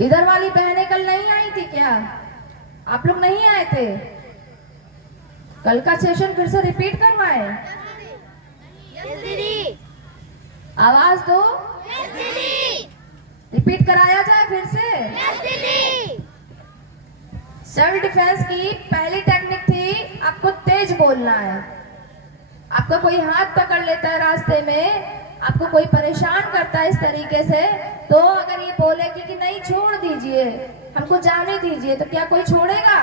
इधर वाली बहनें कल नहीं आई थी क्या? आप लोग नहीं आए थे? कल का सेशन फिर से रिपीट करवाए? आवाज दो। रिपीट कराया जाए फिर से? सेल्फ डिफेंस की पहली टेक्निक थी आपको तेज बोलना है। आपका कोई हाथ पकड़ लेता है रास्ते में, आपको कोई परेशान करता है इस तरीके से, तो अगर ये बोलेगी कि नहीं छोड़ दीजिए, हमको जाने दीजिए, तो क्या कोई छोड़ेगा?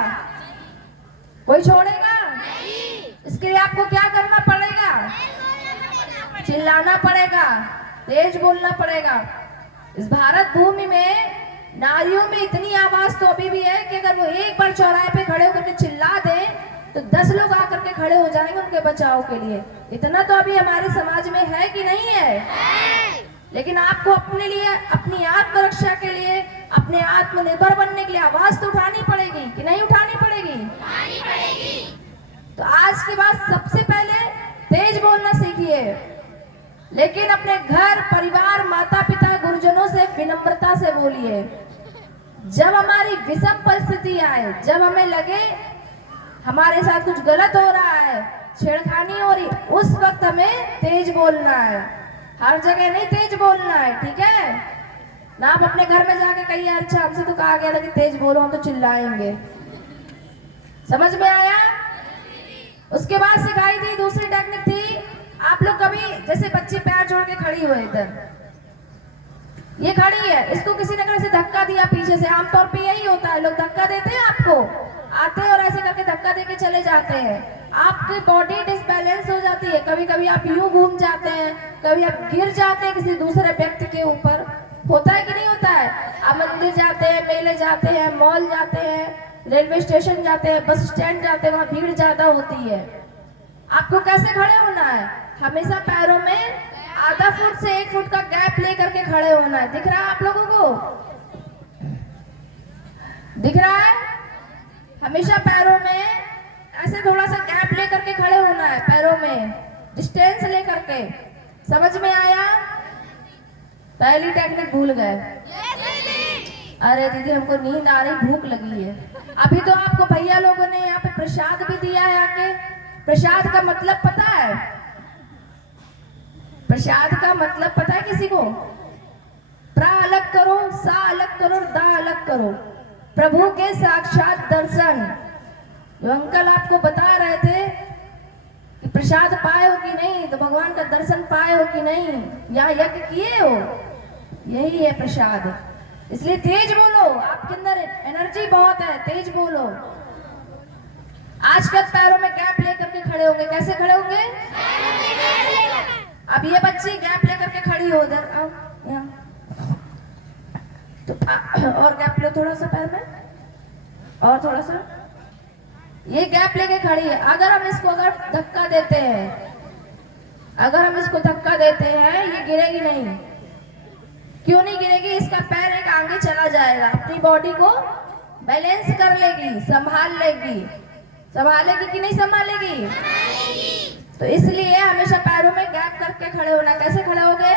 कोई छोड़ेगा? इसके लिए आपको क्या करना पड़ेगा? चिल्लाना पड़ेगा, तेज बोलना पड़ेगा। इस भारत भूमि में नारियों में इतनी आवाज तो अभी भी है कि अगर वो एक बार चौराहे पे खड़े होकर के चिल्ला दे तो 10 लोग आकर के खड़े हो जाएंगे उनके बचाव के लिए। इतना तो अभी हमारे समाज में है कि नहीं है? लेकिन आपको अपने लिए, अपनी आत्मरक्षा के लिए, अपने आत्मनिर्भर बनने के लिए आवाज तो उठानी पड़ेगी कि नहीं उठानी पड़ेगी? तो आज के बाद सबसे पहले तेज बोलना सीखिए, लेकिन अपने घर परिवार माता पिता गुरुजनों से विनम्रता से बोलिए। जब हमारी विषम परिस्थिति आए, जब हमें लगे हमारे साथ कुछ गलत हो रहा है, छेड़खानी हो रही, उस वक्त हमें तेज बोलना है। हर जगह नहीं तेज बोलना है, ठीक है ना? आप अपने घर में जाके कहिए अच्छा हमसे तो कहा गया था कि तेज बोलो, हम तो चिल्लाएंगे। समझ में आया? उसके बाद सिखाई थी दूसरी टेक्निक थी, आप लोग कभी जैसे बच्चे पैर जोड़ के खड़ी हुए, इधर ये खड़ी है, इसको किसी ने ऐसे धक्का दिया पीछे से, आमतौर पे यही होता है, लोग धक्का देते हैं आपको, आते हैं और ऐसे करके धक्का देके चले जाते हैं। आपकी बॉडी डिसबैलेंस हो जाती है, कभी कभी आप यूं घूम जाते हैं, कभी आप गिर जाते हैं किसी दूसरे व्यक्ति के ऊपर। होता है कि नहीं होता है? आप मंदिर जाते हैं, मेले जाते हैं, मॉल जाते हैं, रेलवे स्टेशन जाते हैं, बस स्टैंड जाते हैं, वहां भीड़ ज्यादा होती है। आपको कैसे खड़े होना है? हमेशा पैरों में आधा फुट से 1 फुट का गैप लेकर के खड़े होना है। दिख रहा है आप लोगों को? दिख रहा है? हमेशा पैरों में ऐसे थोड़ा सा गैप लेकर के खड़े होना है, पैरों में डिस्टेंस लेकर के। समझ में आया? पहली टेक्निक भूल गए? अरे दीदी हमको नींद आ रही, भूख लगी है। अभी तो आपको भैया लोगों ने यहाँ पे प्रसाद भी दिया है आके। प्रसाद का मतलब पता है? प्रसाद का मतलब पता है किसी को? प्रा अलग करो, सा अलग करो, दा अलग करो। प्रभु के साक्षात दर्शन। जो अंकल आपको बता रहे थे कि प्रसाद पाए हो कि नहीं, तो भगवान का दर्शन पाए हो कि नहीं, या यज्ञ किए हो, यही है प्रसाद। इसलिए तेज बोलो, आपके अंदर एनर्जी बहुत है, तेज बोलो। आजकल पैरों में गैप लेकर के खड़े होंगे। कैसे खड़े होंगे? अब ये बच्ची गैप लेकर के खड़ी हो, उधर आओ यहाँ, तो और गैप लो थोड़ा सा पैर में, और थोड़ा सा। ये गैप लेके खड़ी है। अगर हम इसको अगर धक्का देते हैं, अगर हम इसको धक्का देते हैं, ये गिरेगी नहीं। क्यों नहीं गिरेगी? इसका पैर एक आगे चला जाएगा, अपनी बॉडी को बैलेंस कर लेगी, संभाल लेगी। संभालेगी कि नहीं संभालेगी? तो इसलिए हमेशा पैरों में गैप करके खड़े होना। कैसे खड़े हो गए?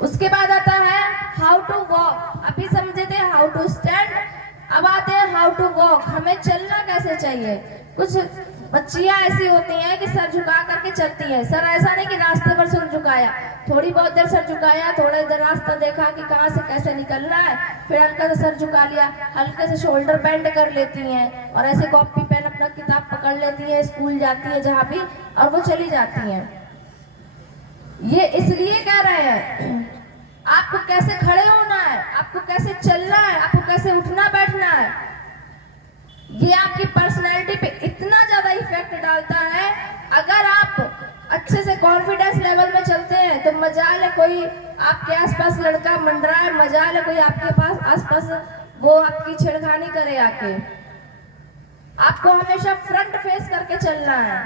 उसके बाद आता है हाउ टू वॉक। अभी समझे थे हाउ टू स्टैंड, अब आते हैं हाउ टू वॉक। हमें चलना कैसे चाहिए? कुछ बच्चियां ऐसी होती हैं कि सर झुका करके चलती है। सर ऐसा नहीं कि रास्ते पर सर झुकाया, थोड़ी बहुत देर सर झुकाया, थोड़ी देर रास्ता देखा कि कहाँ से कैसे निकलना है, फिर हल्का सा सर झुका लिया, हल्के से शोल्डर बेंड कर लेती हैं और ऐसे कॉपी पेन अपना किताब पकड़ लेती है, स्कूल जाती है जहाँ भी, और वो चली जाती हैं। ये इसलिए कह रहे हैं आपको कैसे खड़े होना है, आपको कैसे चलना है, आपको कैसे उठना बैठना है। ये आपकी पर्सनैलिटी पे इतना ज्यादा इफेक्ट डालता है। अगर आप अच्छे से कॉन्फिडेंस लेवल में चलते हैं तो मजाल है कोई आपके आसपास लड़का मंडरा है, मजाल है कोई आपके पास आसपास वो आपकी छेड़खानी करे आके। आपको हमेशा फ्रंट फेस करके चलना है,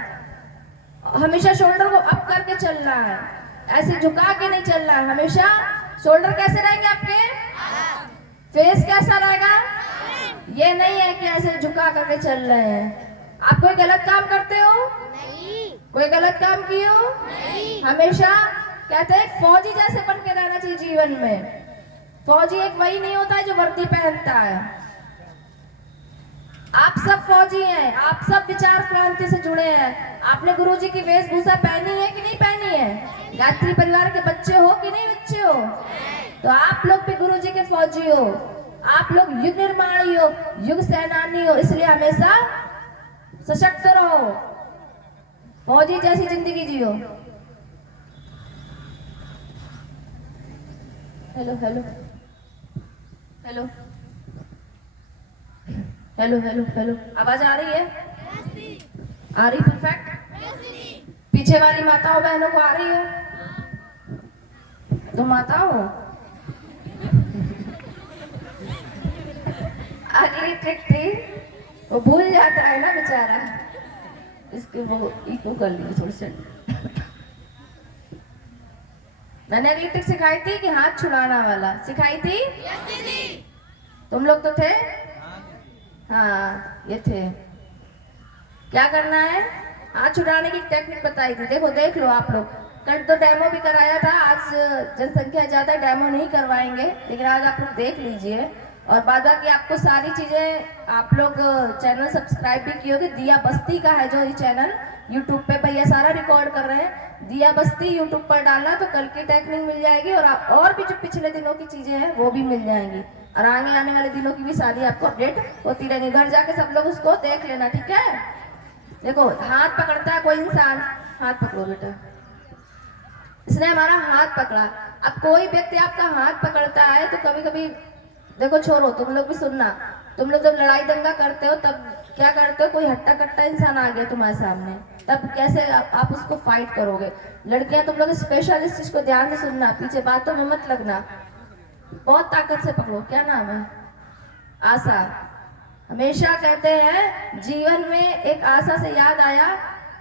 हमेशा शोल्डर को अप करके चलना है, ऐसे झुका के नहीं चलना है। हमेशा शोल्डर कैसे रहेंगे आपके, फेस कैसा रहेगा, ये नहीं है कि ऐसे झुका करके चल रहे हैं। आप कोई गलत काम करते हो? नहीं। कोई गलत काम किए हो? नहीं। हमेशा कहते हैं फौजी जैसे बन के रहना चाहिए जीवन में। फौजी एक वही नहीं होता है जो वर्दी पहनता है। आप सब फौजी हैं, आप सब विचार क्रांति से जुड़े हैं। आपने गुरुजी की वेशभूषा पहनी है कि नहीं पहनी है? गायत्री परिवार के बच्चे हो कि नहीं बच्चे हो? तो आप लोग भी गुरुजी के फौजी हो, आप लोग युग निर्माणी हो, युग सेनानी हो, इसलिए हमेशा सशक्त रहो, फौजी जैसी जिंदगी जियो। Hello hello hello hello hello hello, आवाज आ रही है? आ रही परफेक्ट? पीछे वाली माताओं बहनों को आ रही है? तो माता हो। अगली ट्रिक थी, वो भूल जाता है ना बेचारा, इसके वो इको कर ली थोड़ी सी। मैंने अगली ट्रिक सिखाई थी कि हाथ छुड़ाना वाला सिखाई थी। तुम लोग तो थे? हाँ ये थे। क्या करना है? हाथ छुड़ाने की टेक्निक बताई थी। देखो देख लो आप लोग, कल तो डेमो भी कराया था, आज जनसंख्या ज्यादा डेमो नहीं करवाएंगे, लेकिन आज आप लोग देख लीजिए। और बाद बाकी आपको सारी चीजें, आप लोग चैनल सब्सक्राइब भी किए होगे। दिया बस्ती का है जो ये चैनल, यूट्यूब पे भैया सारा रिकॉर्ड कर रहे हैं। दिया बस्ती यूट्यूब पर डालना तो कल की टेक्निक मिल जाएगी, और भी जो पिछले दिनों की चीजें हैं वो भी मिल जाएंगी, और आगे आने वाले दिनों की भी सारी आपको अपडेट होती रहेगी। घर जाके सब लोग उसको देख लेना, ठीक है? देखो हाथ पकड़ता है कोई इंसान, हाथ पकड़ो बेटा, इसने हमारा हाथ पकड़ा। अब कोई व्यक्ति आपका हाथ पकड़ता है तो कभी कभी देखो, छोड़ो तुम लोग भी सुनना, तुम लोग जब लड़ाई दंगा करते हो तब क्या करते हो? कोई हट्टा कट्टा इंसान आ गया तुम्हारे सामने, तब कैसे आप उसको फाइट करोगे? लड़कियां तुम लोग स्पेशल इस चीज को ध्यान से सुनना, पीछे बातों में मत लगना, बहुत ताकत से पकड़ो। क्या नाम है? आशा। हमेशा कहते हैं जीवन में, एक आशा से याद आया,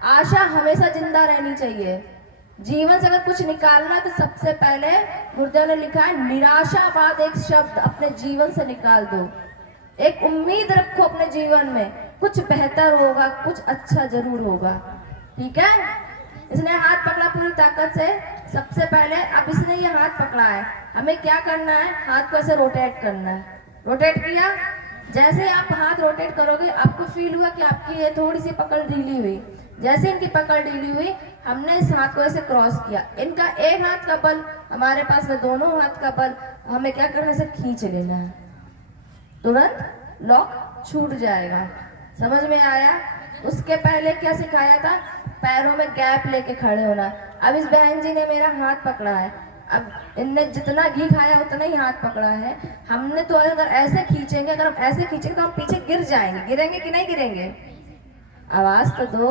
आशा हमेशा जिंदा रहनी चाहिए। जीवन से अगर कुछ निकालना तो सबसे पहले गुरुदेव ने लिखा है, निराशावाद एक शब्द अपने जीवन से निकाल दो। एक उम्मीद रखो अपने जीवन में, कुछ बेहतर होगा, कुछ अच्छा जरूर होगा, ठीक है? इसने हाथ पकड़ा पूरी ताकत से। सबसे पहले अब इसने ये हाथ पकड़ा है, हमें क्या करना है? हाथ को ऐसे रोटेट करना है। रोटेट किया, जैसे आप हाथ रोटेट करोगे आपको फील हुआ कि आपकी ये थोड़ी सी पकड़ ढीली हुई। जैसे इनकी पकड़ ढीली हुई, हमने इस हाथ को ऐसे क्रॉस किया। इनका एक हाथ का बल, हमारे पास में दोनों हाथ का बल, हमें क्या करना है? इसे खींच लेना है, तुरंत लॉक छूट जाएगा। समझ में आया? उसके पहले क्या सिखाया था? पैरों में गैप लेके खड़े होना। अब इस बहन जी ने मेरा हाथ पकड़ा है, अब इनने जितना घी खाया उतना ही हाथ पकड़ा है। हमने तो अगर ऐसे खींचेंगे, अगर हम ऐसे खींचेंगे तो हम पीछे गिर जाएंगे। गिरेंगे कि नहीं गिरेंगे? आवाज तो दो।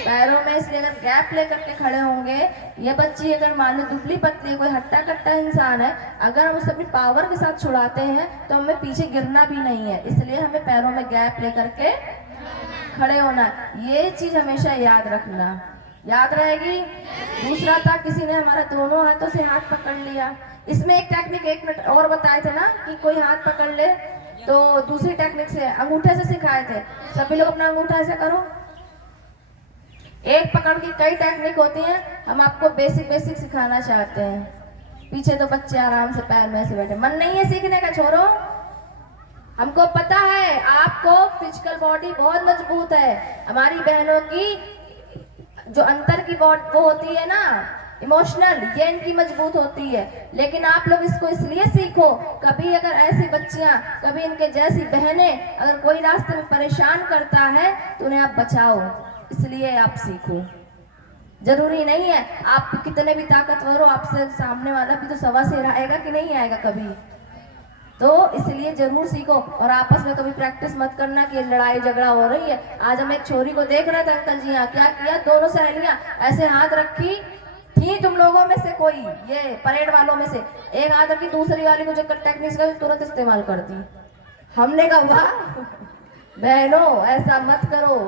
पैरों में इसलिए अगर गैप लेकर के खड़े होंगे, ये बच्ची अगर मान लो दुबली पतली, कोई हट्टा कट्टा इंसान है, अगर हम उसे अपनी पावर के साथ छुड़ाते हैं तो हमें पीछे गिरना भी नहीं है। इसलिए हमें पैरों में गैप लेकर के खड़े होना, ये चीज हमेशा याद रखना। याद रहेगी? दूसरा था, किसी ने हमारा दोनों हाथों से हाथ पकड़ लिया। इसमें एक टेक्निक 1 मिनट और बताए थे ना कि कोई हाथ पकड़ ले, तो दूसरी टेक्निक से अंगूठे से सिखाए थे। सभी लोग अपना अंगूठा ऐसे करो। एक पकड़ की कई टेक्निक होती है, हम आपको बेसिक सिखाना चाहते हैं। पीछे तो बच्चे आराम से पैर में ऐसे बैठे, मन नहीं है सीखने का, छोड़ो। हमको पता है आपको फिजिकल बॉडी बहुत मजबूत है, हमारी बहनों की जो अंतर की बॉडी वो होती है ना, इमोशनल, ये इनकी मजबूत होती है। लेकिन आप लोग इसको इसलिए सीखो, कभी अगर ऐसी बच्चियां, कभी इनके जैसी बहनें अगर कोई रास्ते में परेशान करता है तो उन्हें आप बचाओ, इसलिए आप सीखो। जरूरी नहीं है आप कितने भी ताकतवर हो, आपसे सामने वाला भी तो सवा से आएगा कि नहीं आएगा कभी, तो इसलिए जरूर सीखो। और आपस में कभी प्रैक्टिस मत करना कि लड़ाई झगड़ा हो रही है। आज हम एक छोरी को देख रहे थे, अंकल जी यहाँ क्या किया, दोनों सहेलियां ऐसे हाथ रखी थी, तुम लोगों में से कोई, ये परेड वालों में से एक हाथ रखी, दूसरी वाली को जो टेक्निक्स का तुरंत इस्तेमाल कर दी। हमने कहा वाह बहनों ऐसा मत करो,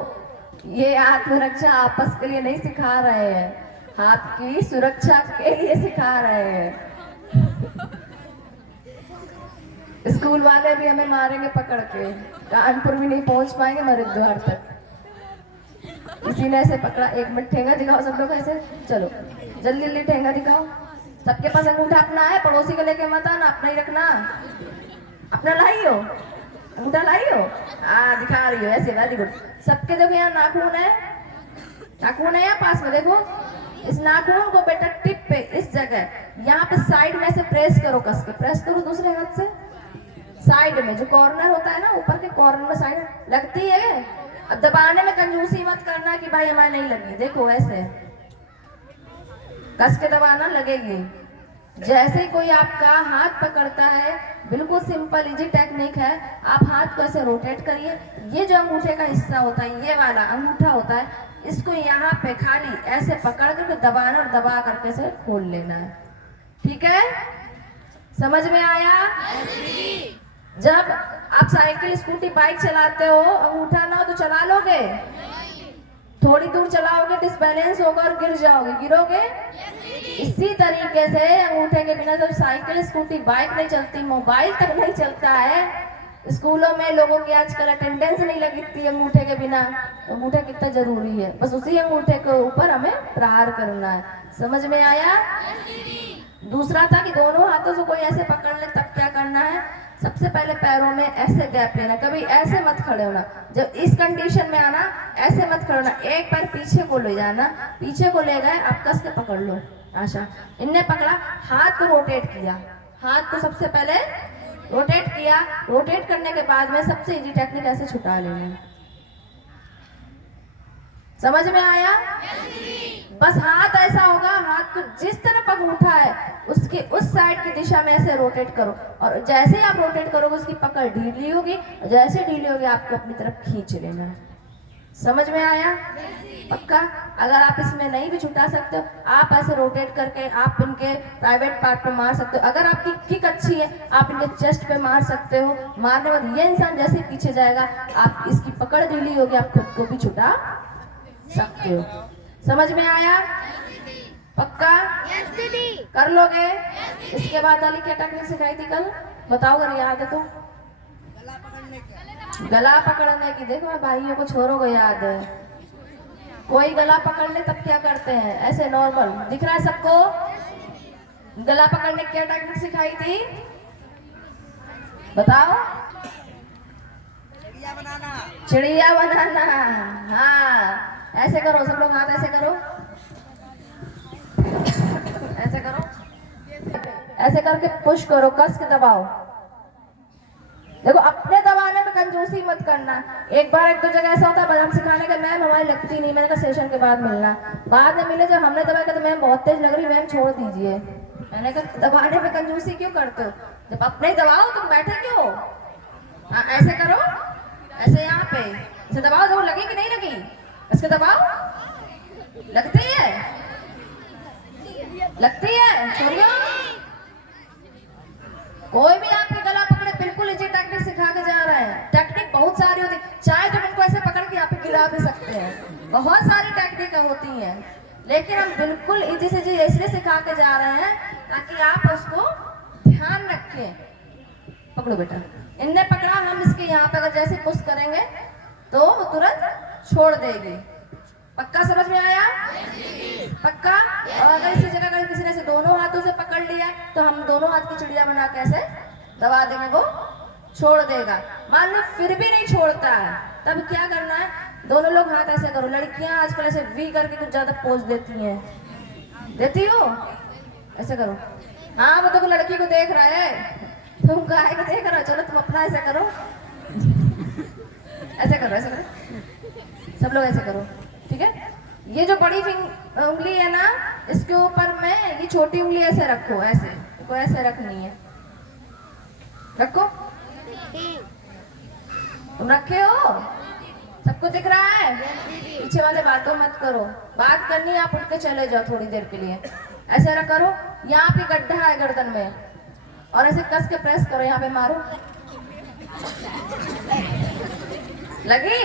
ये आत्मरक्षा आपस के लिए नहीं सिखा रहे हैं, हाथ की सुरक्षा के लिए सिखा रहे हैं। स्कूल वाले भी हमें मारेंगे पकड़ के, कानपुर भी नहीं पहुंच पाएंगे हरिद्वार तक। किसी ने ऐसे पकड़ा, 1 मिनट ठेंगा दिखाओ सब लोग ऐसे, चलो जल्दी जल्दी ठेंगा दिखाओ। सबके पास अंगूठा अपना है, पड़ोसी को लेके मत आना, अपना ही रखना। अपना लाई हो, अंगूठा लाई हो? दिखा रही हो ऐसे, वेरी गुड। सबके देखो यहाँ नाखून है, नाखून है यहाँ पास में देखो। इस नाखून को बेटा टिप पे इस जगह यहाँ पे साइड में से प्रेस करो, कस के प्रेस करो दूसरे हाथ से। साइड में जो कॉर्नर होता है ना, ऊपर के कॉर्नर में साइड लगती है। अब दबाने में कंजूसी मत करना कि भाई हमारे नहीं लगी, देखो ऐसे कस के दबाना, लगेगी। जैसे ही कोई आपका हाथ पकड़ता है, बिल्कुल सिंपल इजी टेक्निक है। आप हाथ को ऐसे रोटेट करिए। ये जो अंगूठे का हिस्सा होता है, ये वाला अंगूठा होता है, इसको यहाँ पे खाली ऐसे पकड़ करके दबाना और दबा करके से खोल लेना है। ठीक है, समझ में आया? जब आप साइकिल, स्कूटी, बाइक चलाते हो, अंगूठा ना हो तो चला लोगे? थोड़ी दूर चलाओगे, डिसबैलेंस होगा और गिर जाओगे, गिरोगे। इसी तरीके से अंगूठे के बिना जब साइकिल, स्कूटी, बाइक नहीं चलती, मोबाइल तक नहीं चलता है। स्कूलों में लोगों की आजकल अटेंडेंस नहीं लगती अंगूठे के बिना। अंगूठा कितना जरूरी है, बस उसी अंगूठे के ऊपर हमें प्रहार करना है। समझ में आया? दूसरा था कि दोनों हाथों से कोई ऐसे पकड़ ले, तब क्या करना है? सबसे पहले पैरों में ऐसे गैप लेना, कभी ऐसे मत खड़े होना। जब इस कंडीशन में आना, ऐसे मत खड़े होना, एक पैर पीछे को ले जाना। पीछे को ले गए, आप कस के पकड़ लो। आशा, इनने पकड़ा, हाथ को रोटेट किया, हाथ को सबसे पहले रोटेट किया। रोटेट करने के बाद में सबसे इजी टेक्निक ऐसे छुटा लेना। समझ में आया? बस हाथ ऐसा होगा, हाथ को जिस तरफ अंगूठा है उसके उस साइड की दिशा में ऐसे रोटेट करो, और जैसे ही आप रोटेट करोगे उसकी पकड़ ढीली होगी, और जैसे ढीली होगी आपको अपनी तरफ खींच लेना है। समझ में आया? पक्का? अगर आप इसमें नहीं भी छुटा सकते हो, आप ऐसे रोटेट करके आप इनके प्राइवेट पार्ट पे मार सकते हो। अगर आपकी किक अच्छी है, आप इनके चेस्ट पे मार सकते हो। मारने के बाद ये इंसान जैसे ही पीछे जाएगा, आप इसकी पकड़ ढीली होगी, आप खुद को भी छुटा सकते हो। समझ में आया? पक्का? कर लोगे? इसके बाद वाली क्या टेक्निक सिखाई थी कल, बताओ अगर याद है तो। गला पकड़ने की। देखो भाइयों को, छोरों को याद है। कोई गला पकड़ ले तब क्या करते हैं, ऐसे नॉर्मल दिख रहा है सबको? गला पकड़ने की क्या टेक्निक सिखाई थी, बताओ? चिड़िया बनाना। हाँ, ऐसे करो सब लोग, हाथ ऐसे करो, ऐसे करो, ऐसे करके पुश करो, कस के दबाओ। देखो, अपने दबाने में कंजूसी मत करना। एक बार एक दो जगह ऐसा होता है, हम सिखाने का मैम हमारी लगती नहीं, मैंने कहा सेशन के बाद मिलना। बाद में मिले, जब हमने दबाया तो मैम बहुत तेज लग रही, मैम छोड़ दीजिए। मैंने कहा दबाने में कंजूसी क्यों करते हो, जब अपने ही दबाओ तुम बैठे क्यों? हाँ, ऐसे करो, ऐसे यहाँ पे ऐसे दबाओ, देखो लगी कि नहीं लगी, इसके दबाओ। लगती है, लगती है, छोड़ियो। कोई भी आपके गला पकड़े, बिल्कुल इजी टेक्निक सिखा के जा रहा है। टेक्निक बहुत सारी होती, चाहे तो इनको ऐसे पकड़ के आप गिरा भी सकते हैं, बहुत सारी टेक्निक होती हैं, लेकिन हम बिल्कुल इजी से जी इसलिए सिखा के जा रहे हैं ताकि आप उसको ध्यान रखें। पकड़ो बेटा, इनने पकड़ा, हम इसके यहाँ पे अगर जैसे पुश करेंगे तो वो तुरंत छोड़ देगी। पक्का? समझ में आया? पक्का? और अगर इसी जगह अगर किसी ने से दोनों हाथों से पकड़ लिया तो हम दोनों हाथ की चिड़िया बना के ऐसे दबा देंगे, वो छोड़ देगा। मान लो फिर भी नहीं छोड़ता है, तब क्या करना है? दोनों लोग हाथ ऐसे करो। लड़कियां आजकल ऐसे वी करके कुछ ज्यादा पोज देती हैं, देती हो? ऐसे करो। हाँ, वो तो लड़की को देख रहा है, तुम गाय को देख रहा हो, चलो तुम अपना ऐसे करो, ऐसे करो, ऐसे करो, सब लोग ऐसे करो। ठीक है? ये जो बड़ी उंगली है ना, इसके ऊपर में ये छोटी उंगली ऐसे रखो, ऐसे को ऐसे रखनी है, रखो। तुम रखे हो? सबको दिख रहा है? पीछे वाले बातों मत करो, बात करनी है आप उठ के चले जाओ थोड़ी देर के लिए। ऐसे रख करो, यहाँ पे गड्ढा है गर्दन में, और ऐसे कस के प्रेस करो, यहाँ पे मारो। लगी?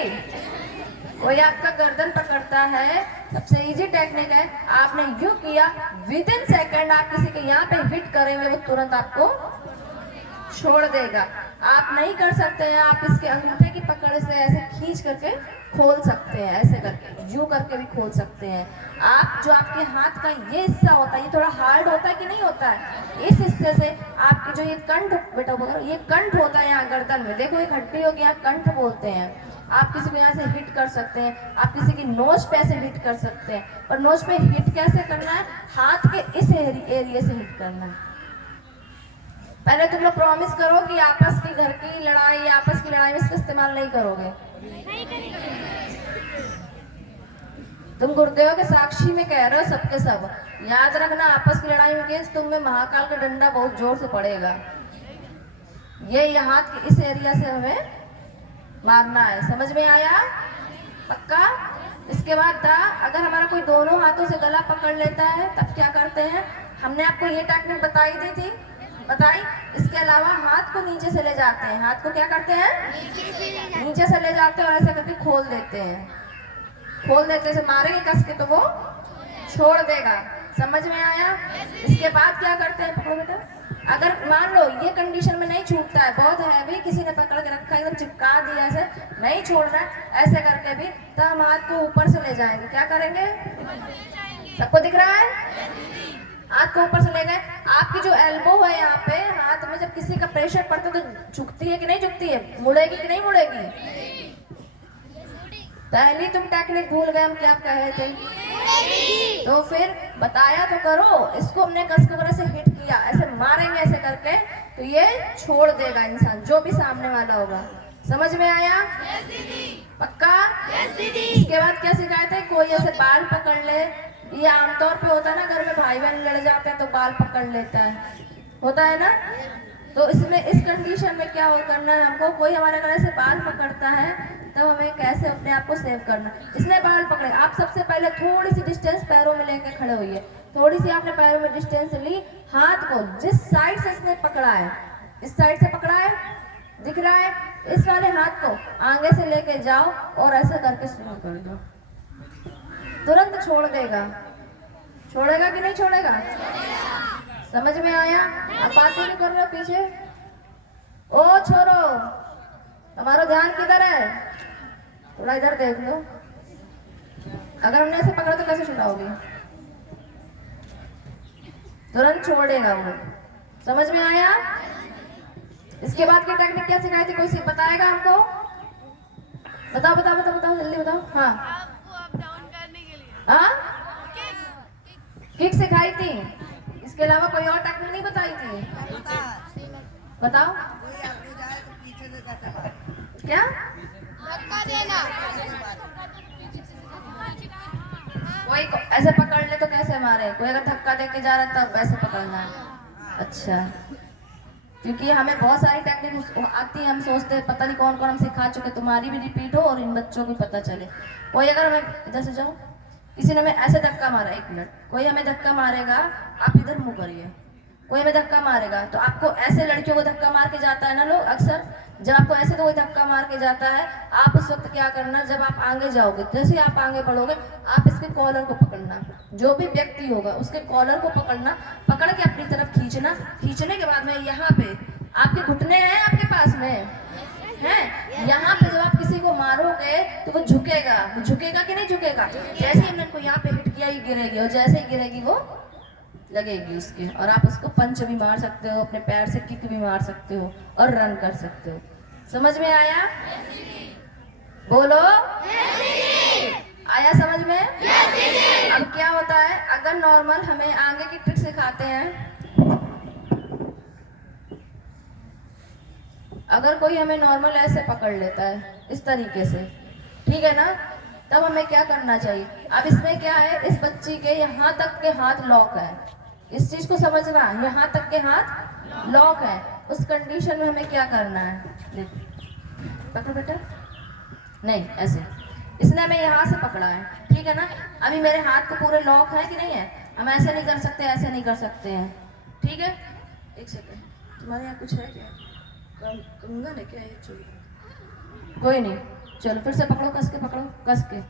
कोई आपका गर्दन पकड़ता है, सबसे इजी टेक्निक है, आपने यूं किया, विद इन सेकेंड आप किसी के यहाँ पे हिट करेंगे, वो तुरंत आपको छोड़ देगा। आप नहीं कर सकते हैं, आप इसके अंगूठे की पकड़ से ऐसे खींच करके खोल सकते हैं, ऐसे करके यूं करके भी खोल सकते हैं आप। जो आपके हाथ का ये हिस्सा होता है ये थोड़ा हार्ड होता है कि नहीं होता है, इस हिस्से से आपके जो ये कंठ, बेटा ये कंठ होता है यहाँ गर्दन में, देखो एक हड्डी होगी यहाँ कंठ बोलते हैं। आप किसी को यहाँ से हिट कर सकते हैं, आप किसी की नोज पे ऐसे हिट कर सकते हैं। पर नोज पे हिट कैसे करना है, हाथ के इस एरिया से हिट करना है। पहले तुम लोग प्रॉमिस करो कि आपस की घर की लड़ाई, आपस की लड़ाई में इसका इस्तेमाल नहीं करोगे। तुम गुरुदेव के साक्षी में कह रहे हो सबके सब, याद रखना आपस की लड़ाई में केस तुम में महाकाल का डंडा बहुत जोर से पड़ेगा। ये हाथ के इस एरिया से हमें मारना है, समझ में आया? पक्का? इसके बाद था, अगर हमारा कोई दोनों हाथों से गला पकड़ लेता है तब क्या करते हैं, हमने आपको ये टेक्निक बताई दी थी, बताई। इसके अलावा हाथ को नीचे से ले जाते हैं, हाथ को क्या करते हैं, नीचे से ले जाते हैं और ऐसे करके खोल देते हैं, खोल देते से मारेंगे कस के तो वो छोड़ देगा। समझ में आया? इसके बाद क्या करते हैं, पकड़ो बेटा, अगर मान लो ये कंडीशन में नहीं छूटता है, बहुत हैवी किसी ने पकड़ के रखा है, एकदम चिपका दिया ऐसे, नहीं छोड़ रहा है, ऐसे करके भी तो हम हाथ को ऊपर से ले जाएंगे। क्या करेंगे, सबको दिख रहा है? हाथ को ऊपर से ले गए, आपकी जो एल्बो है यहाँ पे हाथ में, जब किसी का प्रेशर पड़ता है तो झुकती है कि नहीं झुकती है, मुड़ेगी कि नहीं मुड़ेगी? पहली तुम टेक्निक भूल गए, हम क्या कहे थे? तो फिर बताया तो करो, इसको हमने कस के से हिट किया, ऐसे मारेंगे ऐसे करके तो ये छोड़ देगा इंसान, जो भी सामने वाला होगा। समझ में आया? पक्का? इसके बाद क्या सिखाए थे, कोई ऐसे बाल पकड़ ले, ये आमतौर पे होता है ना, घर में भाई बहन लड़ जाते हैं तो बाल पकड़ लेता है, होता है ना। तो इसमें इस कंडीशन में क्या हो करना है हमको, कोई हमारे घर से बाल पकड़ता है तब हमें कैसे अपने आप को सेव करना। इसने बाल पकड़े, आप सबसे पहले थोड़ी सी डिस्टेंस पैरों में लेके खड़े होइए, थोड़ी सी आपने पैरों में डिस्टेंस ली, हाथ को जिस साइड से इसने पकड़ा है, इस साइड से पकड़ा है, दिख रहा है, इस वाले हाथ को आगे से लेके जाओ और ऐसे करके शुरू कर दो, तुरंत छोड़ देगा। छोड़ेगा कि नहीं छोड़ेगा? समझ में आया? अब बातें नहीं कर रहे हो पीछे, ओ छोरो तुम्हारा ध्यान किधर है, थोड़ा इधर देख लो। अगर हमने ऐसे पकड़ा तो कैसे छुड़ाओगे, तुरंत छोड़ेगा वो। समझ में आया? इसके बाद की टेक्निक क्या सिखाई थी, कोई बताएगा हमको? बताओ बताओ बताओ बताओ जल्दी बताओ। हाँ, आपको अप डाउन करने के लिए हाँ किक सिखाई थी, इसके अलावा कोई और टेक्निक नहीं बताई थी? बताओ क्या? धक्का देना, कोई ऐसे पकड़ ले तो कैसे मारे, कोई अगर धक्का देके जा रहा है तब वैसे पकड़ना है। अच्छा, क्योंकि हमें बहुत सारी टेक्निक आती है, हम सोचते हैं पता नहीं कौन कौन हम सिखा चुके, तुम्हारी भी रिपीट हो और इन बच्चों को पता चले। कोई अगर हमें, इधर से जाओ, किसी ने हमें ऐसे धक्का मारा, एक मिनट, कोई हमें धक्का मारेगा, आप इधर मुंह करिए, कोई हमें धक्का मारेगा तो आपको ऐसे लड़कियों को धक्का मार के जाता है ना लोग अक्सर, जब आपको ऐसे तो कोई धक्का मार के जाता है, आप उस वक्त क्या करना, जब आप आगे जाओगे, जैसे आप आगे बढ़ोगे, आप इसके कॉलर को पकड़ना, जो भी व्यक्ति होगा उसके कॉलर को पकड़ना, पकड़ के अपनी तरफ खींचना, खींचने के बाद में यहाँ पे आपके घुटने हैं, आपके पास में है, यहाँ पे जब आप किसी को मारोगे तो वो झुकेगा, झुकेगा कि नहीं झुकेगा? जैसे ही हमने को यहाँ पे हिट किया, ये गिरेगी, और जैसे ही गिरेगी वो लगेगी उसके, और आप उसको पंच भी मार सकते हो, अपने पैर से किक भी मार सकते हो और रन कर सकते हो। समझ में आया? बोलो आया समझ में? अब क्या होता है, अगर नॉर्मल हमें आगे की ट्रिक सिखाते हैं, अगर कोई हमें नॉर्मल ऐसे पकड़ लेता है इस तरीके से, ठीक है ना, तब हमें क्या करना चाहिए। अब इसमें क्या है, इस बच्ची के यहाँ तक के हाथ लॉक है, इस चीज को समझना, यहाँ तक के हाथ लॉक है, उस कंडीशन में हमें क्या करना है, पकड़ बेटा, नहीं ऐसे, इसने हमें यहाँ से पकड़ा है, ठीक है ना, अभी मेरे हाथ को पूरे लॉक है कि नहीं है, हम ऐसे नहीं कर सकते, ऐसे नहीं कर सकते हैं, ठीक है। एक सेकेंड, तुम्हारे यहाँ कुछ है क्या, कंगन है क्या, ये चोरी, कोई नहीं, चलो फिर से पकड़ो, कस के पकड़ो, कस के,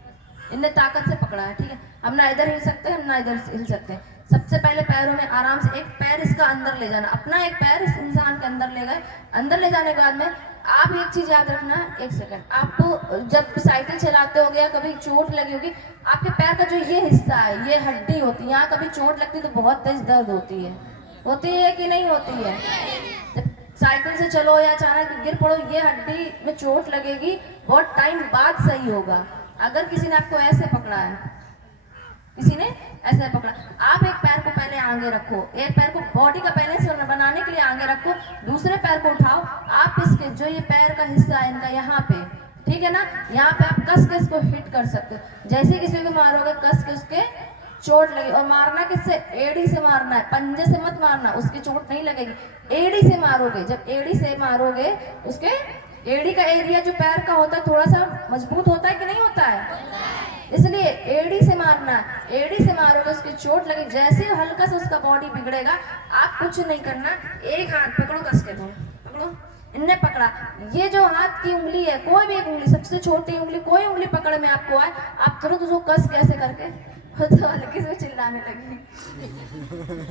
इनने ताकत से पकड़ा है, ठीक है, हम ना इधर हिल सकते हैं, हम ना इधर हिल सकते हैं, सबसे पहले पैरों में आराम से एक पैर इसका अंदर ले जाना, अपना एक पैर इस इंसान के अंदर ले गए। अंदर ले जाने के बाद में आप एक चीज याद रखना, एक सेकंड, आपको जब साइकिल चलाते होगे या कभी चोट लगी होगी, आपके पैर का जो ये हिस्सा है, ये हड्डी होती है, यहाँ कभी चोट लगती है तो बहुत तेज दर्द होती है कि नहीं होती है? जब साइकिल से चलो या अचानक गिर पड़ो, ये हड्डी में चोट लगेगी, बहुत टाइम बाद सही होगा। अगर किसी ने आपको ऐसे पकड़ा है, किसी ने ऐसे पकड़ा, आप एक पैर को पहले आगे रखो, एक पैर को बॉडी का बैलेंस बनाने के लिए आगे रखो, दूसरे पैर को उठाओ, आप इसके जो ये पैर का हिस्सा है इनका यहाँ पे, ठीक है ना, यहाँ पे आप कस के इसको हिट कर सकते हो। जैसे किसी को मारोगे कस के उसके चोट लगी, और मारना किससे? एड़ी से मारना है, पंजे से मत मारना, उसकी चोट नहीं लगेगी, एड़ी से मारोगे। जब एड़ी से मारोगे, उसके एड़ी का एरिया जो पैर का होता है थोड़ा सा मजबूत होता है कि नहीं होता है, इसलिए एड़ी से मारना, एड़ी से मारोगे उसकी चोट लगे, जैसे हल्का सा उसका बॉडी बिगड़ेगा, आप कुछ नहीं करना, एक हाथ पकड़ो, कस के पकड़ो, इनने पकड़ा, ये जो हाथ की उंगली है, कोई भी एक उंगली, सबसे छोटी उंगली, कोई उंगली पकड़ में आपको आए, आप तुरंत उसको कस कैसे करके, तो हल्के से चिल्लाने लगी,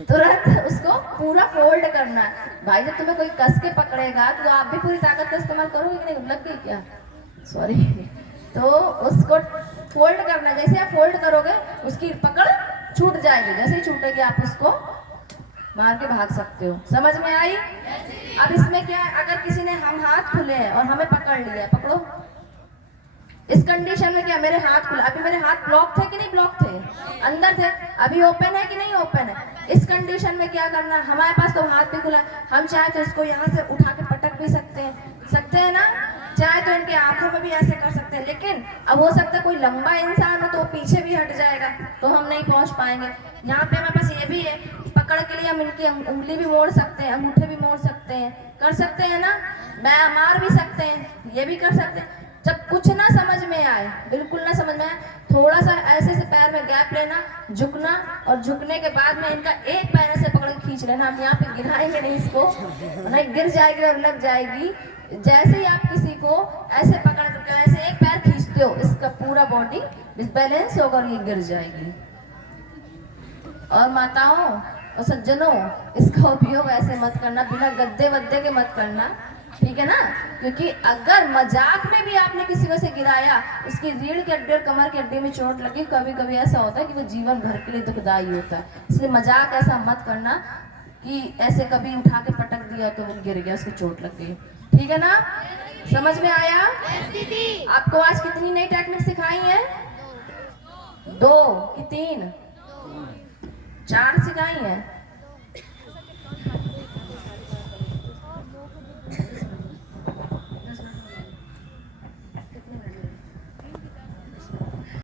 तुरंत उसको पूरा फोल्ड करना है। भाई जब तुम्हें कोई कस के पकड़ेगा तो आप भी पूरी ताकत का इस्तेमाल करोगे कि नहीं? लग गई क्या? सॉरी। तो उसको फोल्ड करना, जैसे आप फोल्ड करोगे उसकी पकड़ छूट जाएगी, जैसे ही छूटेगी आप उसको मार के भाग सकते हो। समझ में आई? अब इसमें क्या है, अगर किसी ने, हम हाथ खुले हैं और हमें पकड़ लिया है, पकड़ो, इस कंडीशन में क्या, मेरे हाथ खुला, अभी मेरे हाथ ब्लॉक थे कि नहीं ब्लॉक थे? अंदर थे, अभी ओपन है कि नहीं ओपन है? इस कंडीशन में क्या करना, हमारे पास तो हाथ भी खुला, हम चाहे तो इसको यहाँ से उठा के पटक भी सकते हैं ना, चाहे तो इनके आंखों में भी ऐसे कर सकते हैं, लेकिन अब हो सकता है कोई लंबा इंसान हो तो वो पीछे भी हट जाएगा, तो हम नहीं पहुंच पाएंगे। यहाँ पे हमारे पास ये भी है, पकड़ के लिए हम इनकी उंगली भी मोड़ सकते हैं, अंगूठे भी मोड़ सकते हैं, कर सकते हैं ना, मार भी सकते हैं, ये भी कर सकते हैं। जब कुछ ना समझ में आए, बिल्कुल ना समझ में आए, थोड़ा सा ऐसे से पैर में गैप लेना, झुकना, और झुकने के बाद में इनका एक पैर ऐसे पकड़ के खींच लेना। हम यहाँ पे गिराएंगे नहीं इसको, नहीं गिर जाएगी और लग जाएगी। जैसे ही आप किसी को ऐसे पकड़ करके ऐसे एक पैर खींचते हो, इसका पूरा बॉडी डिसबैलेंस होगा और ये गिर जाएगी। और माताओं और सज्जनों, इसका उपयोग ऐसे मत करना, बिना गद्दे वद्दे के मत करना, ठीक है ना, क्योंकि अगर मजाक में भी आपने किसी को से गिराया, उसकी रीढ़ की हड्डी और कमर की हड्डी में चोट लगी, कभी कभी ऐसा होता है कि वो जीवन भर के लिए दुखदायी होता है। इसलिए मजाक ऐसा मत करना कि ऐसे कभी उठा के पटक दिया तो वो गिर गया, उसकी चोट लग गई, ठीक है ना? समझ में आया? आपको आज कितनी नई टेक्निक सिखाई है? 2 कि 3? 4 सिखाई है।